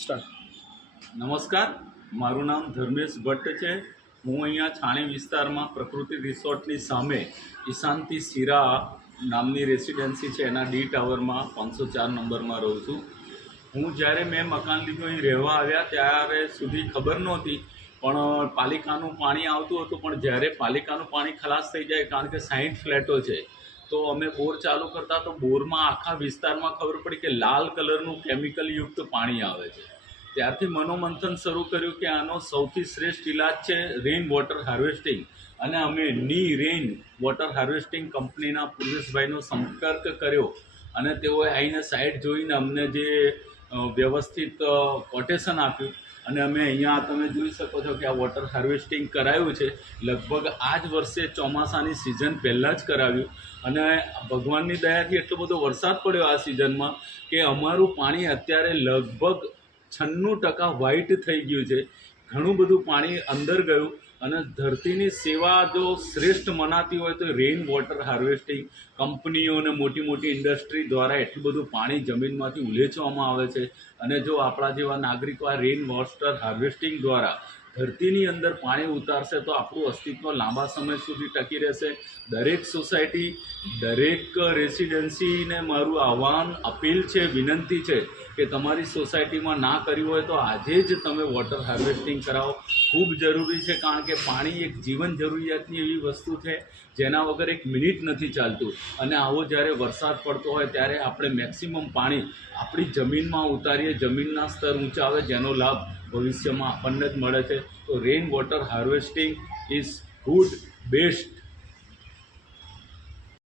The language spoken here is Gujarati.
સ્ટાર્ટ. નમસ્કાર, મારું નામ ધર્મેશ ભટ્ટ છે. હું અહીંયા છાણી વિસ્તારમાં પ્રકૃતિ રિસોર્ટની સામે ઈશાંતિ સિરા નામની રેસિડેન્સી છે એના ડી ટાવરમાં 504 નંબરમાં રહું છું. હું જ્યારે મેં મકાન લીધું અહીં રહેવા આવ્યા ત્યારે સુધી ખબર નહોતી, પણ પાલિકાનું પાણી આવતું હતું. પણ જ્યારે પાલિકાનું પાણી ખલાસ થઈ જાય, કારણ કે 60 ફ્લેટો છે, તો અમે બોર ચાલુ કરતા તો બોરમાં આખા વિસ્તારમાં ખબર પડી કે લાલ કલરનું કેમિકલયુક્ત પાણી આવે છે. ત્યારથી મનોમંથન શરૂ કર્યું કે આનો સૌથી શ્રેષ્ઠ ઇલાજ છે રેઇન વોટર હાર્વેસ્ટિંગ. અને અમે રેઇન વોટર હાર્વેસ્ટિંગ કંપનીના પૂર્વેશભાઈનો સંપર્ક કર્યો અને તેઓએ આવીને સાઇટ જોઈને અમને જે વ્યવસ્થિત કોટેશન આપ્યું. અને અમે અહીંયા તમે જોઈ શકો છો કે આ વોટર હાર્વેસ્ટિંગ કરાયું છે. લગભગ આ જ વર્ષે ચોમાસાની સિઝન પહેલાં જ કરાવ્યું. અને ભગવાનની દયાથી એટલો બધો વરસાદ પડ્યો આ સિઝનમાં કે અમારું પાણી અત્યારે લગભગ 96% વ્હાઇટ થઈ ગયું છે. ઘણું બધું પાણી અંદર ગયું. અને ધરતીની સેવા જો શ્રેષ્ઠ મનાતી હોય તો રેઇન વોટર હાર્વેસ્ટિંગ કંપનીઓ અને મોટી મોટી ઇન્ડસ્ટ્રી દ્વારા એટલું બધું પાણી જમીનમાંથી ઉલેચવામાં આવે છે. અને જો આપણા જેવા નાગરિકો આ રેઇન વોટર હાર્વેસ્ટિંગ દ્વારા ધરતીની અંદર પાણી ઉતારશે તો આપણું અસ્તિત્વ લાંબા સમય સુધી ટકી રહેશે. દરેક સોસાયટી, દરેક રેસિડેન્સીને મારું આહ્વાન, અપીલ છે, વિનંતી છે કે તમારી સોસાયટીમાં ના કર્યું હોય તો આજે જ તમે વોટર હાર્વેસ્ટિંગ કરાવો. ખૂબ જરૂરી છે, કારણ કે પાણી એક જીવન જરૂરિયાતની એવી વસ્તુ છે જેના વગર એક મિનિટ નથી ચાલતું. અને આવો જ્યારે વરસાદ પડતો હોય ત્યારે આપણે મેક્સિમમ પાણી આપણી જમીનમાં ઉતારીએ, જમીનના સ્તર ઊંચા આવે, જેનો લાભ ભવિષ્યમાં આપણને જ મળે છે. તો rain water harvesting is good, best.